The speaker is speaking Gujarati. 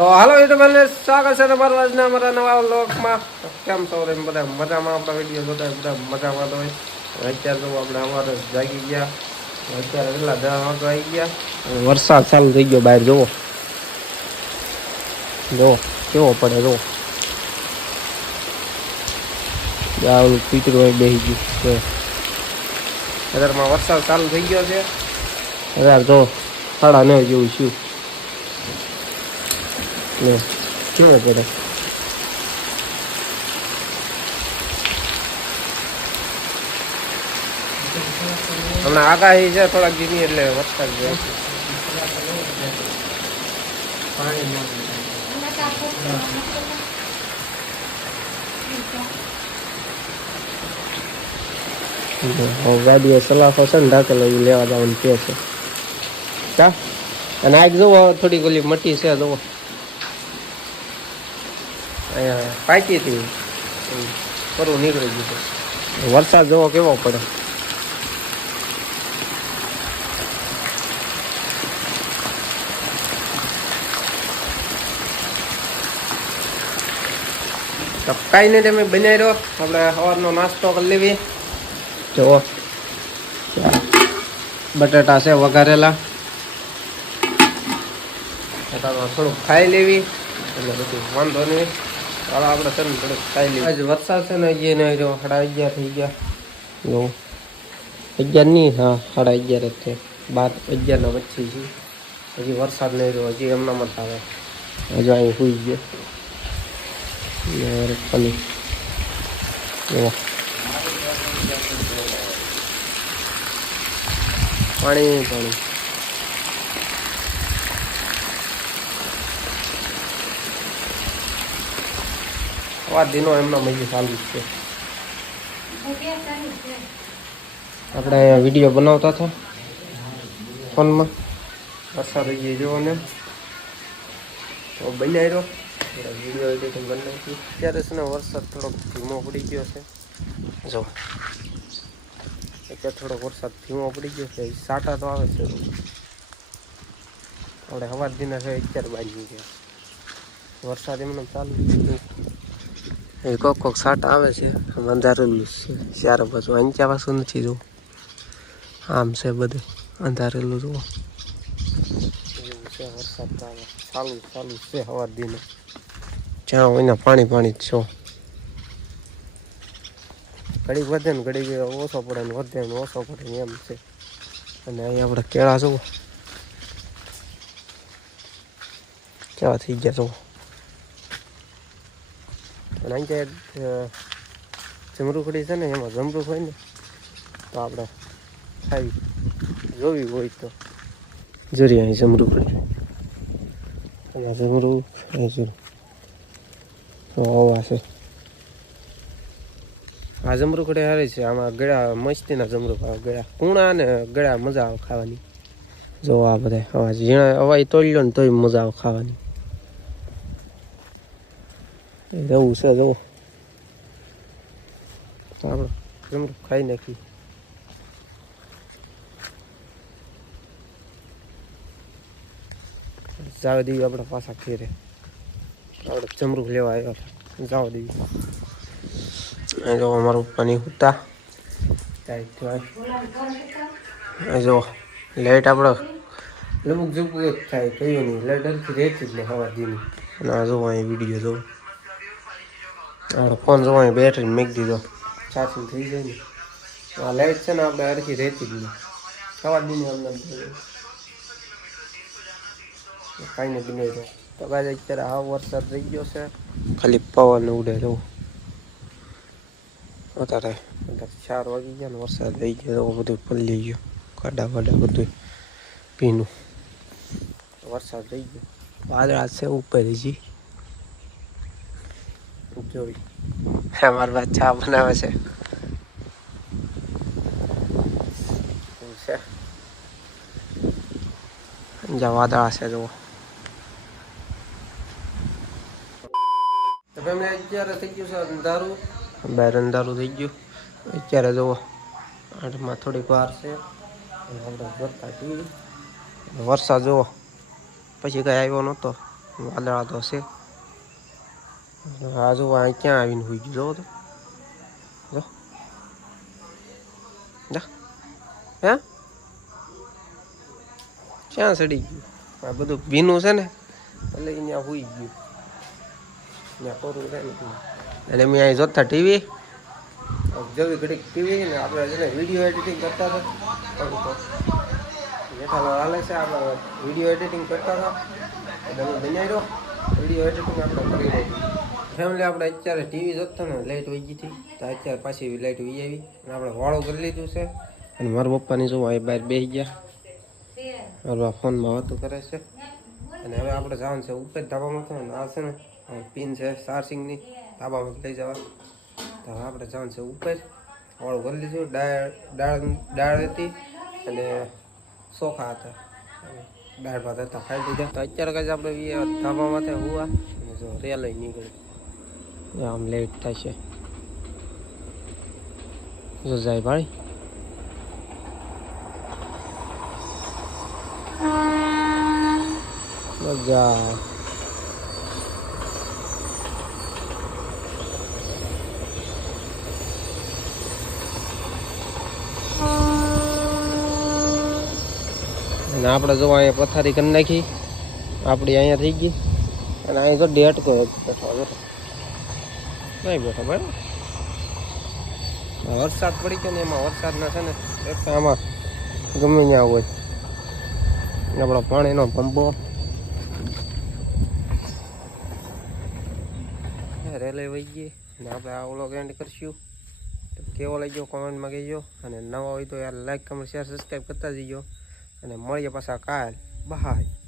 તો હાલો યુટ્યુબ સ્વાગત છે તમારું આજના અમારા નવા વ્લોગમાં. કેમ છો રે બધા મજામાં? આપણા વિડીયો જોતા બધા મજામાં તો હોય. અત્યારે તો આપણે અમારે જાગી ગયા, અત્યારે કેટલા 10 વાગે આવી ગયા. વરસાદ ચાલુ થઈ ગયો, બહાર જોવો જોવો કેવો પડે. જોવો ઓલું પીતરું અહીં બેસી ગયું. અત્યારમાં વરસાદ ચાલુ થઈ ગયો છે. અત્યારે તો 9:30 જેવું છું. કેવો પડે હમણાં આગાહી છે થોડાક દીની, એટલે વરસાદ છે. ગાડીએ સલાફો છે ને ઢાકેલો એ લેવા જવાનું કે છે. કા અને આગ જોવો થોડીક ઓલી મટી છે, જોવો અહીંયા પાકી હતી, કરવું નીકળી ગયું. વરસાદ જોવો કેવો પડે. કાંઈ નહીં, તમે બનાવી રહ્યો. આપણે સવારનો નાસ્તો કરી લેવી. જુઓ બટાટા છે વઘારેલા, થોડુંક ખાઈ લેવી એટલે બધું વાંધો નહીં. હવે આપણે છે ને થોડુંક ખાઈ લેવી. આજે વરસાદ છે ને એ નહીં રહ્યો. 11:30 થઈ ગયા. જો 11 નહીં, હા 11:30 જ છે. 12-11 ના વચ્ચે છે. હજી વરસાદ નહીં રહ્યો, હજી એમના મત આવે. હજુ અહીં સુઈ ગયો પાણી. પાણી પાણી આ દિનો એમના મજી ચાલુ જ છે. આપણે વિડીયો બનાવતા હતા ફોનમાં, વરસાદ થઈ ગયો ને તો બનાવી રહ્યો વિડીયો એડિટિંગ કરી નાખી. અત્યારે છે ને વરસાદ થોડોક ધીમો પડી ગયો છે. જો અત્યારે થોડોક વરસાદ ધીમો પડી ગયો છે. સાટા તો આવે છે. આપણે સવાર દિના છે અત્યારે બાંધી ગયા. વરસાદ એમને ચાલુ એ કોક સાટા આવે છે. અંધારેલું છે ચારે બાજુ. અંચા પાછું નથી. જો આમ છે બધે અંધારેલું. જુઓ એવું છે. વરસાદ ચાલુ છે સવાર દિને. જ્યાં હોય ને પાણી જ છો. ઘડીક વધે ને ઘડીક ઓછો પડે ને વધે ને ઓછો પડે ને એમ છે. અને અહીંયા આપણે કેળા જુઓ કેવા થઈ ગયા. જુઓ અને અહીંયા જમરૂખડી છે ને, એમાં જમરૂખ હોય ને તો આપણે ખાવી જોવી હોય તો જરી અહીં જમરૂખડી અને જમરૂખ હવા છે. આ જમરૂખડી સારી છે. આમાં ગળા મસ્તીના જમરૂખ આવે. ગળા કૂણા ને ગળા મજા આવે ખાવાની. જો આ બધા હવા ઝીણા હવાઈ તોડ્યો ને તોય મજા આવે ખાવાની. એવું છે. જુઓ તો આપણે જમરૂખ ખાઈ નાખી. જવા દઈએ આપણે પાછા ઘેરે. આપણે જમરૂખ લેવા આવ્યા હતા. જવા દઈએ. જો અમારા પપ્પાની હુતા જો લાઈટ આપણે લમુક ઝુકું જ થાય. કયું નહીં, લાઈટ હરખી રહેતી જ નહીં સવાર દીની. અને આ જોવો અહીં વિડીયો જોવો. આપણે ફોન જોવો અહીં બેટરી મૂકી દીધો, ચાર્જિંગ થઈ જાય ને. આ લાઈટ છે ને આપણે હરખી રહેતી જ નહીં સવાર દીની. અમને કાંઈ નહીં બનાવી દો. તો કાંઈ અત્યારે આ વરસાદ થઈ ગયો છે. ખાલી પવન ઉડે. જવું અત્યારે 4 વાગી ગયા ને વરસાદ થઈ ગયો. બધું પલળી ગયું, ખાડા બધું ભીનું. વરસાદ થઈ ગયો. વાદળા છે ઉપર હજી. જોઈ અમારી વાત ચા બનાવે છે. જ્યાં વાદળા છે જુઓ. તો એમને અત્યારે થઈ ગયું છે અંધારું. બહાર અંધારું થઈ ગયું. અત્યારે જુઓ 8માં થોડીક વાર છે. આપણે વરસાદ જુઓ પછી કાંઈ આવ્યો નહોતો. વાદળા તો હશે. આ જો આ ક્યાં આવીને હોઈ ગયું જોવો તો જો જા હે ક્યાં સડી ગયું આ બધું ભીનું છે ને એટલે અહીંયા હોઈ ગયું ત્યાં કોરું છે ને એટલે મેં અહીં જોતા ટીવી જલ્દી ઘડીક ટીવી ને આપણે જેને વિડીયો એડિટિંગ કરતા હતા જેઠાલાલ હાલે છે આપણે વિડીયો એડિટિંગ કરતા હતા એટલે હું બનાવ્યો વિડીયો એડિટિંગ આપણે કરી રહી ફેમિલી આપણે અત્યારે ટીવી જોતા ને લાઇટ વહી ગઈ હતી તો અત્યારે પાછી લાઇટ વહી આવી અને આપણે વાળું કરી લીધું છે અને મારા પપ્પાની જો અહીં બહાર બેસી ગયા મારા ફોનમાં વાતો કરે છે અને હવે આપણે જવાનું છે ઉપર ધાબામાં તો આ છે ને પિન છે ચાર્જિંગની ધાબામાં લઈ જવા તો હવે આપણે જવાનું છે ઉપર વાળું કરી લીધું દાળ હતી અને ચોખા હતા દાળ ભાત હતા ખાઈ લીધા તો અત્યારે કાંઈ આપણે ધાબામાં થાય હુવા અને જો રેલ નીકળી આમ લેટ થાય છે જો જાય ભાઈ મજા અને આપણે જો અહીંયા પથારી કરી નાખી આપણી અહીંયા થઈ ગઈ અને અહીં તો ડેટકો બેઠો નહીં બેઠો બરાબર વરસાદ પડી ગયો ને એમાં વરસાદના છે ને એટલે આમાં ગમે ત્યાં હોય આપણો પાણીનો પંપો રેલવે વહી ગઈ અને આપણે આ ઓલો એન્ડ કરશું તો કેવો લાગ્યો કોમેન્ટમાં કહેજો અને નવા હોય તો યાર લાઈક કમેન્ટ શેર સબસ્ક્રાઈબ કરતા જઈજો અને મળીએ પાછા કાલ બાય.